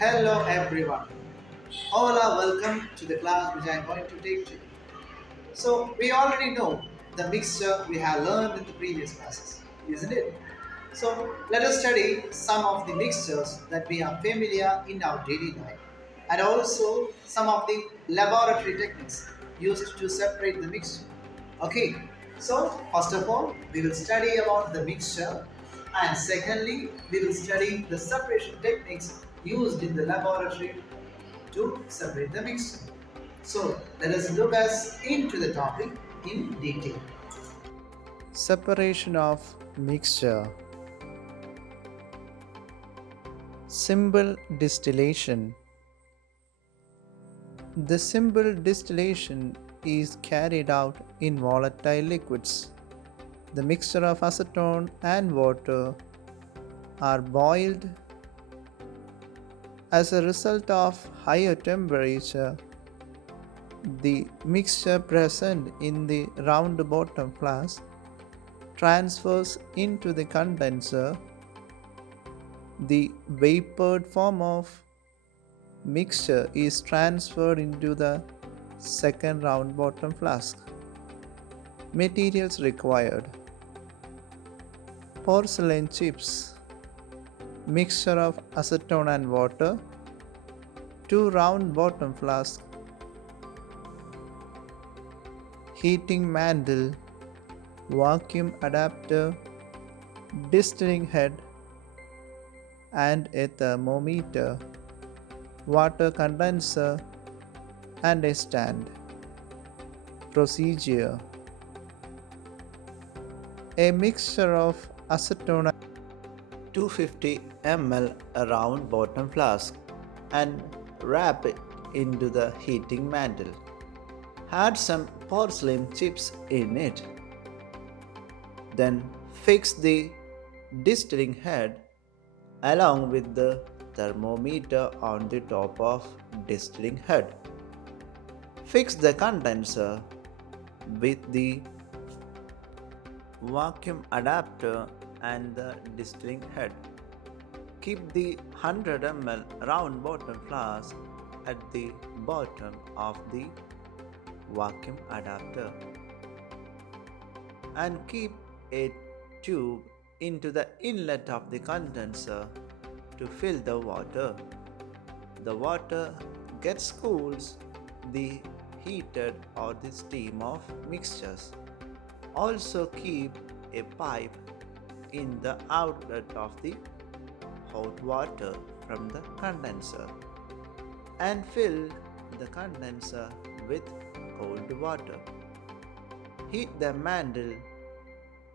Hello everyone. Hola, welcome to the class which I am going to take to you. So we already know the mixture we have learned in the previous classes, isn't it? So let us study some of the mixtures that we are familiar in our daily life and also some of the laboratory techniques used to separate the mixture. Okay, so first of all, we will study about the mixture and secondly, we will study the separation techniques used in the laboratory to separate the mixture. So let us look us into the topic in detail. Separation of mixture. Simple distillation. The simple distillation is carried out in volatile liquids. The mixture of acetone and water are boiled. As a result of higher temperature, the mixture present in the round bottom flask transfers into the condenser. The vapored form of mixture is transferred into the second round bottom flask. Materials required: porcelain chips, mixture of acetone and water, 2 round bottom flasks, heating mantle, vacuum adapter, distilling head, and a thermometer, water condenser, and a stand. Procedure: a mixture of acetone 250 ml around bottom flask and wrap it into the heating mantle. Add some porcelain chips in it. Then fix the distilling head along with the thermometer on the top of distilling head. Fix the condenser with the vacuum adapter and the distilling head. Keep the 100 ml round bottom flask at the bottom of the vacuum adapter and keep a tube into the inlet of the condenser to fill the water. The water gets cools the heated or the steam of mixtures. Also keep a pipe in the outlet of the hot water from the condenser and fill the condenser with cold water. Heat the mantle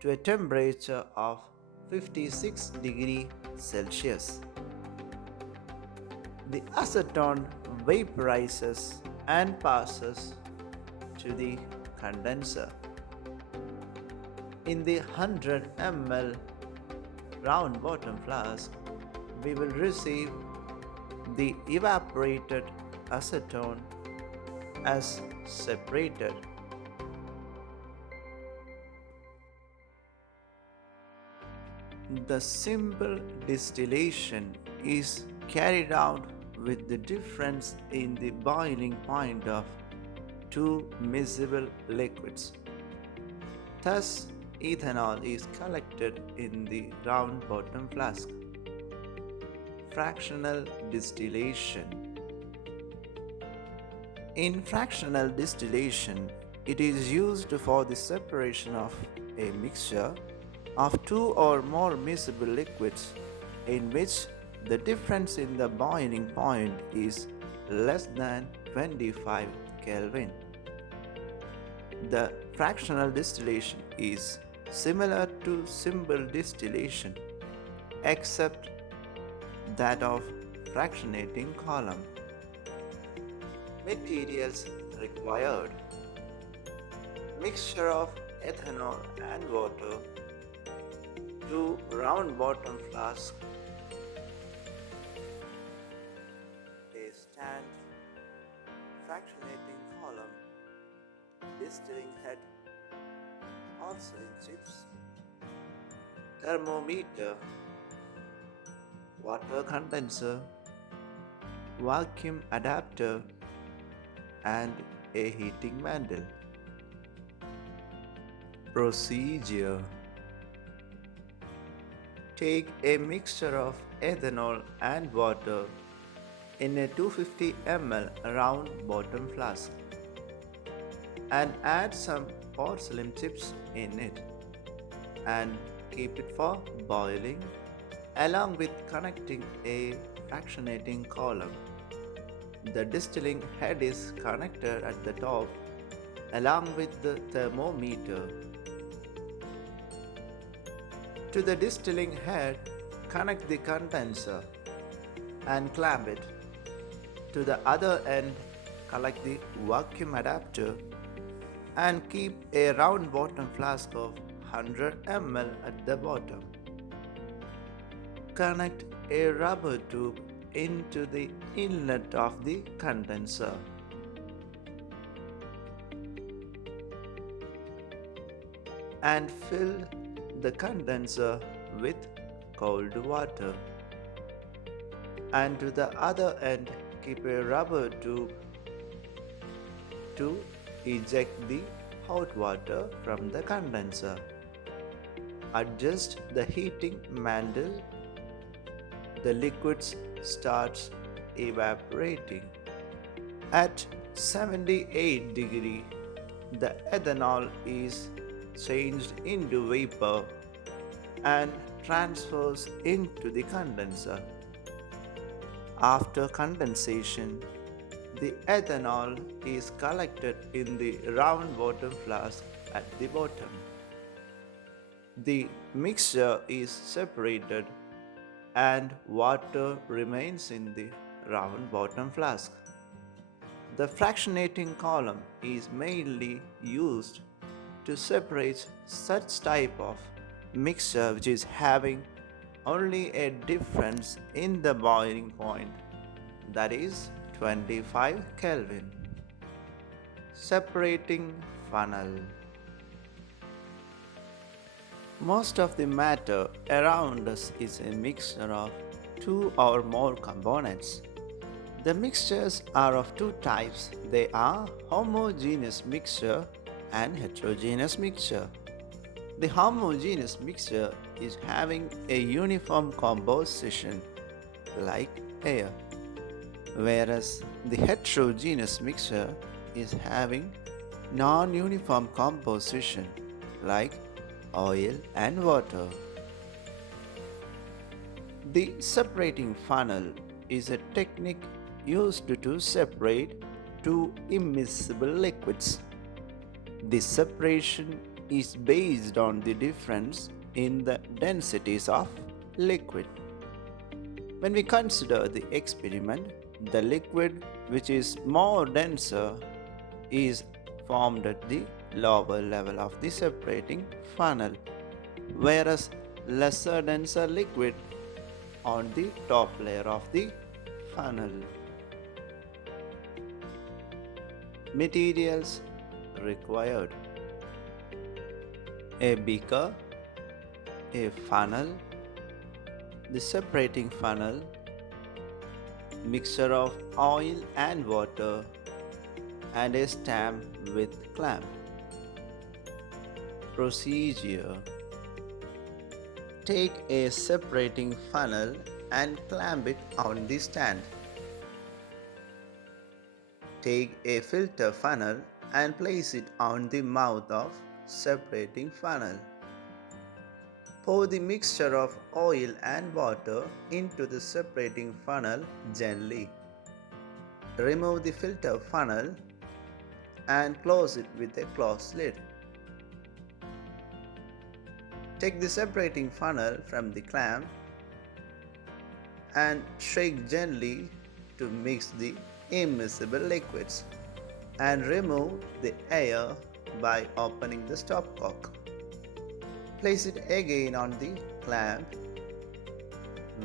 to a temperature of 56 degrees Celsius. The acetone vaporizes and passes to the condenser. In the 100 ml round bottom flask, we will receive the evaporated acetone as separated. The simple distillation is carried out with the difference in the boiling point of two miscible liquids. Thus, ethanol is collected in the round bottom flask. Fractional distillation. In fractional distillation, it is used for the separation of a mixture of two or more miscible liquids in which the difference in the boiling point is less than 25 Kelvin. The fractional distillation is similar to simple distillation except that of fractionating column. Materials required: mixture of ethanol and water, 2 round bottom flasks, a stand, fractionating column, distilling head, porcelain chips, thermometer, water condenser, vacuum adapter, and a heating mandle. Procedure: take a mixture of ethanol and water in a 250 ml round bottom flask and add some porcelain chips in it and keep it for boiling along with connecting a fractionating column. The distilling head is connected at the top along with the thermometer. To the distilling head, connect the condenser and clamp it. To the other end, collect the vacuum adapter and keep a round bottom flask of 100 ml at the bottom. Connect a rubber tube into the inlet of the condenser. And fill the condenser with cold water. And to the other end, keep a rubber tube to eject the hot water from the condenser. Adjust the heating mandle. The liquid starts evaporating. At 78 degree, the ethanol is changed into vapor and transfers into the condenser. After condensation, the ethanol is collected in the round bottom flask at the bottom. The mixture is separated and water remains in the round bottom flask. The fractionating column is mainly used to separate such type of mixture which is having only a difference in the boiling point, that is 25 Kelvin. Separating funnel. Most of the matter around us is a mixture of two or more components. The mixtures are of two types. They are homogeneous mixture and heterogeneous mixture. The homogeneous mixture is having a uniform composition like air, whereas the heterogeneous mixture is having non-uniform composition like oil and water. The separating funnel is a technique used to separate two immiscible liquids. The separation is based on the difference in the densities of liquid. When we consider the experiment, the liquid which is more denser is formed at the lower level of the separating funnel, whereas lesser denser liquid on the top layer of the funnel. Materials required: a beaker, a funnel, the separating funnel, mixture of oil and water, and a stamp with clamp. Procedure: take a separating funnel and clamp it on the stand. Take a filter funnel and place it on the mouth of separating funnel. Pour the mixture of oil and water into the separating funnel gently. Remove the filter funnel and close it with a closed lid. Take the separating funnel from the clamp and shake gently to mix the immiscible liquids and remove the air by opening the stopcock. Place it again on the clamp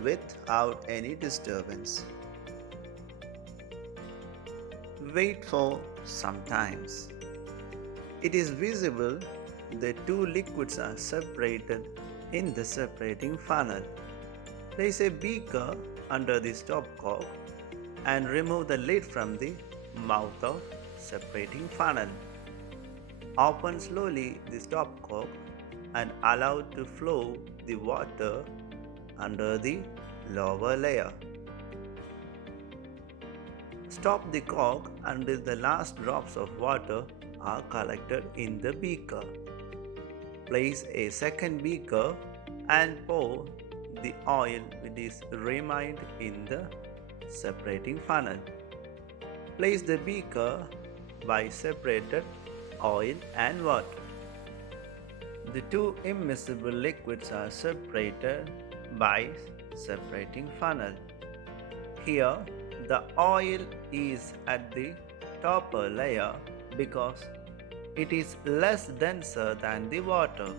without any disturbance. Wait for some time. It is visible the two liquids are separated in the separating funnel. Place a beaker under the stopcock and remove the lid from the mouth of separating funnel. Open slowly the stopcock and allow to flow the water under the lower layer. Stop the cork until the last drops of water are collected in the beaker. Place a second beaker and pour the oil which is remained in the separating funnel. Place the beaker by separated oil and water. The two immiscible liquids are separated by separating funnel. Here, the oil is at the topper layer because it is less denser than the water.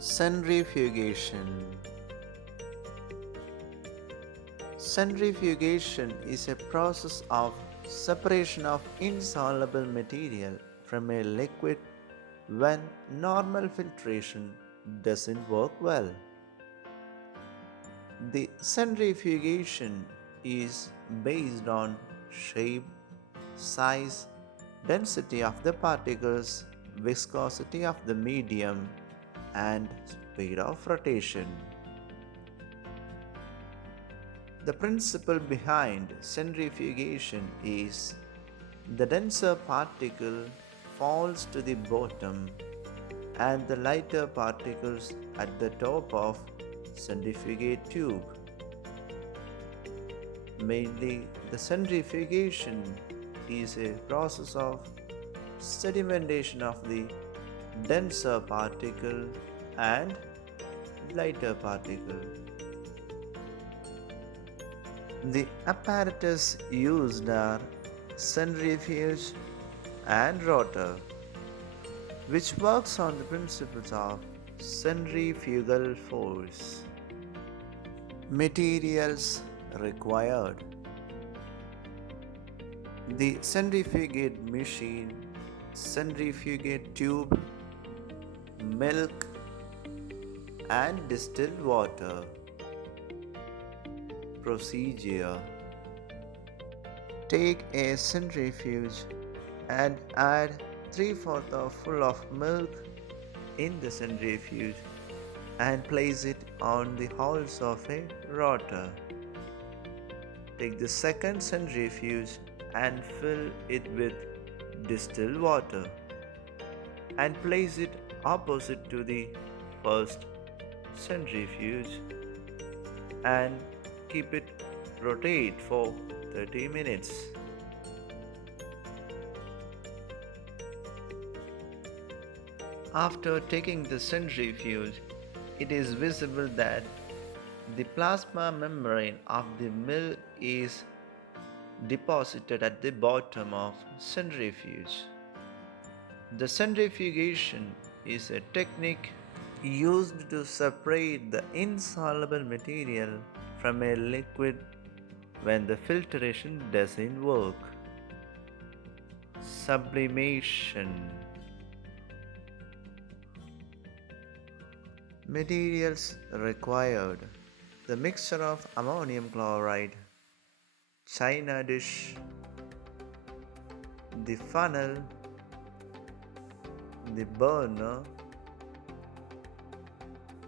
Centrifugation. Centrifugation is a process of separation of insoluble material from a liquid when normal filtration doesn't work well. The centrifugation is based on shape, size, density of the particles, viscosity of the medium, and speed of rotation. The principle behind centrifugation is the denser particle falls to the bottom and the lighter particles at the top of centrifugate tube. Mainly, the centrifugation is a process of sedimentation of the denser particle and lighter particle. The apparatus used are centrifuge and rotor, which works on the principles of centrifugal force. Materials required: the centrifugate machine, centrifugate tube, milk, and distilled water. Procedure: take a centrifuge and add 3/4 of full of milk in the centrifuge and place it on the holes of a rotor. Take the second centrifuge and fill it with distilled water and place it opposite to the first centrifuge and keep it rotate for 30 minutes. After taking the centrifuge, it is visible that the plasma membrane of the milk is deposited at the bottom of centrifuge. The centrifugation is a technique used to separate the insoluble material from a liquid when the filtration doesn't work. Sublimation. Materials required: the mixture of ammonium chloride, china dish, the funnel, the burner,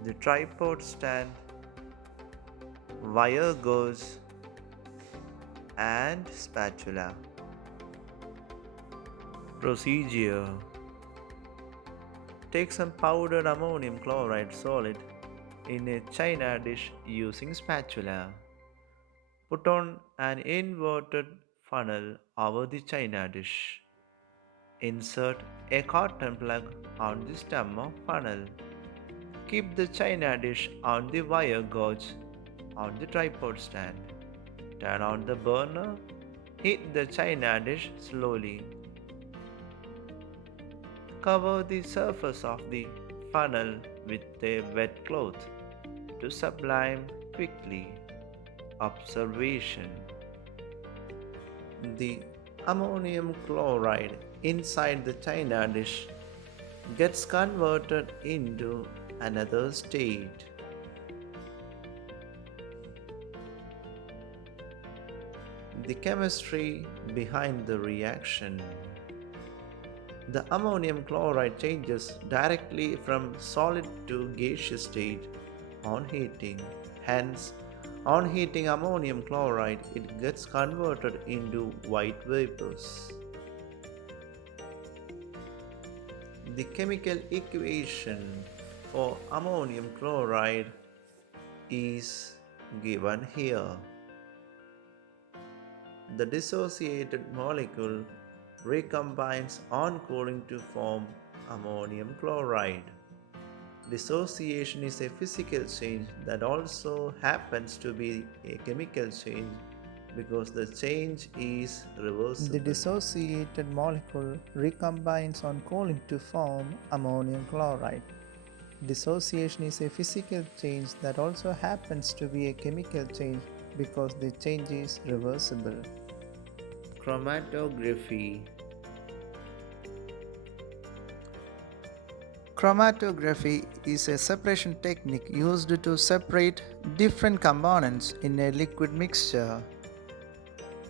the tripod stand, wire gauze, and spatula. Procedure: take some powdered ammonium chloride solid in a china dish using spatula. Put on an inverted funnel over the china dish. Insert a cotton plug on the stem of funnel. Keep the china dish on the wire gauge on the tripod stand. Turn on the burner. Heat the china dish slowly. Cover the surface of the funnel with a wet cloth to sublime quickly. Observation: the ammonium chloride inside the china dish gets converted into another state. The chemistry behind the reaction. The ammonium chloride changes directly from solid to gaseous state on heating. Hence, on heating ammonium chloride, it gets converted into white vapors. The chemical equation for ammonium chloride is given here. The dissociated molecule recombines on cooling to form ammonium chloride. Dissociation is a physical change that also happens to be a chemical change because the change is reversible. The dissociated molecule recombines on cooling to form ammonium chloride. Dissociation is a physical change that also happens to be a chemical change because the change is reversible. Chromatography. Chromatography is a separation technique used to separate different components in a liquid mixture.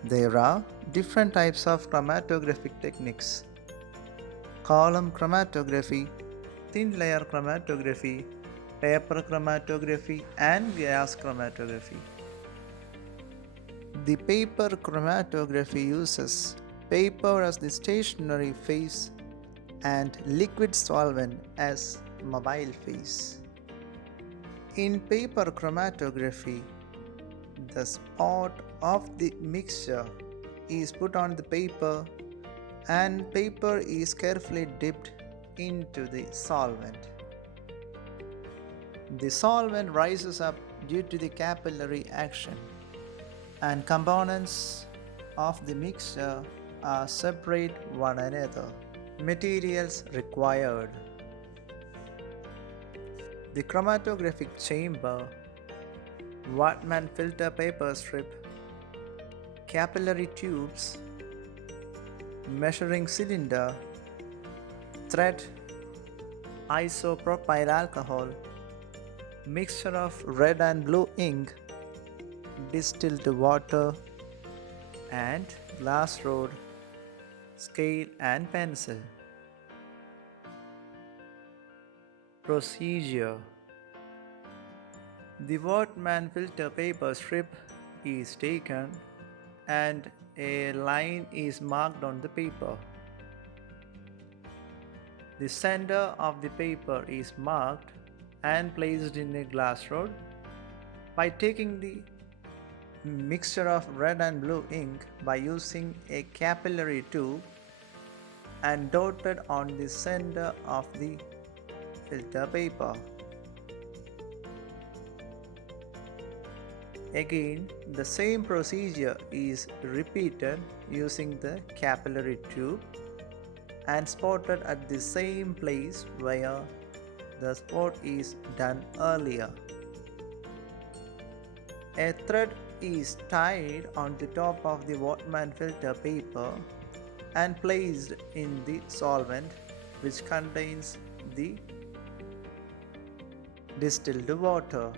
There are different types of chromatographic techniques: column chromatography, thin layer chromatography, paper chromatography, and gas chromatography. The paper chromatography uses paper as the stationary phase and liquid solvent as mobile phase. In paper chromatography, the spot of the mixture is put on the paper and paper is carefully dipped into the solvent. The solvent rises up due to the capillary action, and components of the mixture are separate one another. Materials required: the chromatographic chamber, Whatman filter paper strip, capillary tubes, measuring cylinder, thread, isopropyl alcohol, mixture of red and blue ink, distilled water, and glass rod, scale and pencil. Procedure: the Wortman filter paper strip is taken and a line is marked on the paper. The center of the paper is marked and placed in a glass rod. By taking the mixture of red and blue ink by using a capillary tube and dotted on the center of the filter paper. Again, the same procedure is repeated using the capillary tube and spotted at the same place where the spot is done earlier. A thread is tied on the top of the Whatman filter paper and placed in the solvent which contains the distilled water.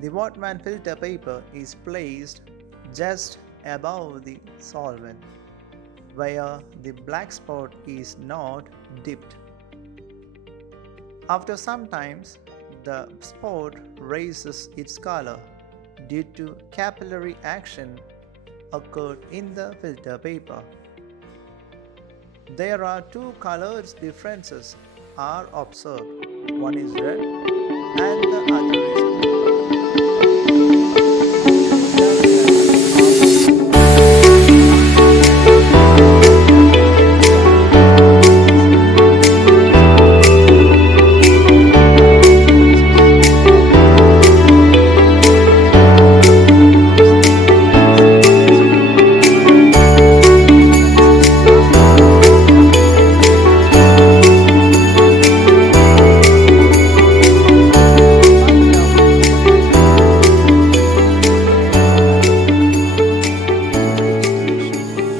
The Whatman filter paper is placed just above the solvent where the black spot is not dipped. After some time, the spot raises its color due to capillary action occurred in the filter paper. There are two colors differences are observed. One is red and the other is blue.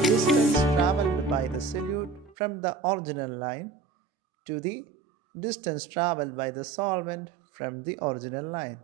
Distance traveled by the solute from the original line to the distance traveled by the solvent from the original line.